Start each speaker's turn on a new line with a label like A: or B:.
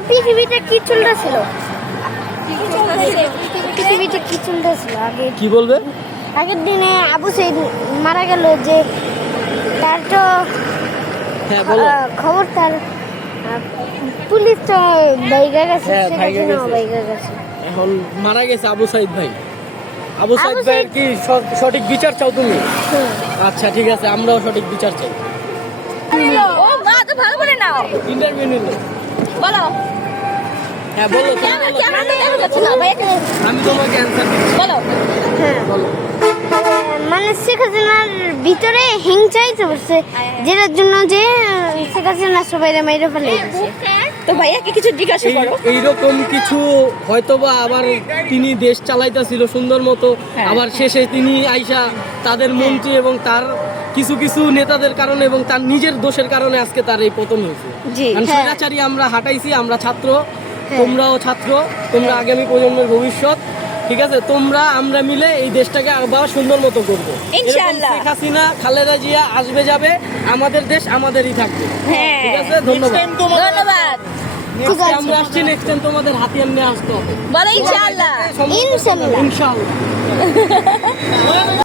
A: এই পৃথিবীতে কি চলতেছিল পৃথিবীতে কি চলতেছিল আগে
B: কি বলবে?
A: আগের দিনে আবু সাইদ মারা গেল যে তার তো
B: হ্যাঁ বলো।
A: খবর তার পুলিশ তো বাইগা গেছে
B: হ্যাঁ।
A: বাইগা গেছে।
B: এখন মারা গেছে আবু সাইদ ভাই। আবু সাইদ ভাইয়ের কি সঠিক বিচার চাও তুমি? আচ্ছা ঠিক আছে আমরাও সঠিক বিচার চাই।
C: ও মা তো ভালো করে নাও।
B: ইন্টারভিউ নিল।
C: বলো।
B: হ্যাঁ বলো আমি তোমাকে অ্যান্সার
C: বলো।
A: হ্যাঁ।
B: বলো।
A: মানে শেখ হাসিনার ভিতরে হিংসাইতে বসছে যেটার জন্য যে শেখ হাসিনা সবাই মেরে ফেলে
C: তো ভাইয়াকে কিছু জিজ্ঞাসা করো?
B: এইরকম কিছু হয়তোবা আবার তিনি দেশ চালাইতেছিল সুন্দর মতো
C: হ্যাঁ।
B: আবার শেষে তিনি আইসা তাদের মন্ত্রী এবং তার কিছু কিছু নেতাদের কারণে এবং তার নিজের দোষের কারণে আজকে তার এই পতন হয়েছে।
C: জি
A: হ্যাঁ।
B: স্বৈরাচারী আমরা হাঁটাইছি আমরা ছাত্র তোমরাও ছাত্র তোমরা আগামী প্রজন্মের ভবিষ্যৎ ঠিক আছে? তোমরা আমরা মিলে এই দেশটাকে আবার সুন্দর মতো করব। শেখ হাসিনা খালেদা জিয়া আসবে যাবে আমাদের দেশ আমাদেরই থাকবে।
C: হ্যাঁ।
B: ঠিক আছে? ধন্যবাদ।
C: ধন্যবাদ।
B: আমরা আসছি নেক্সট টাইম তোমাদের হাতিয়ার নিয়ে আসতে হবে।
C: বলো ইনশাআল্লাহ।
A: ইনশাল্লাহ
B: ইনশাআল্লাহ।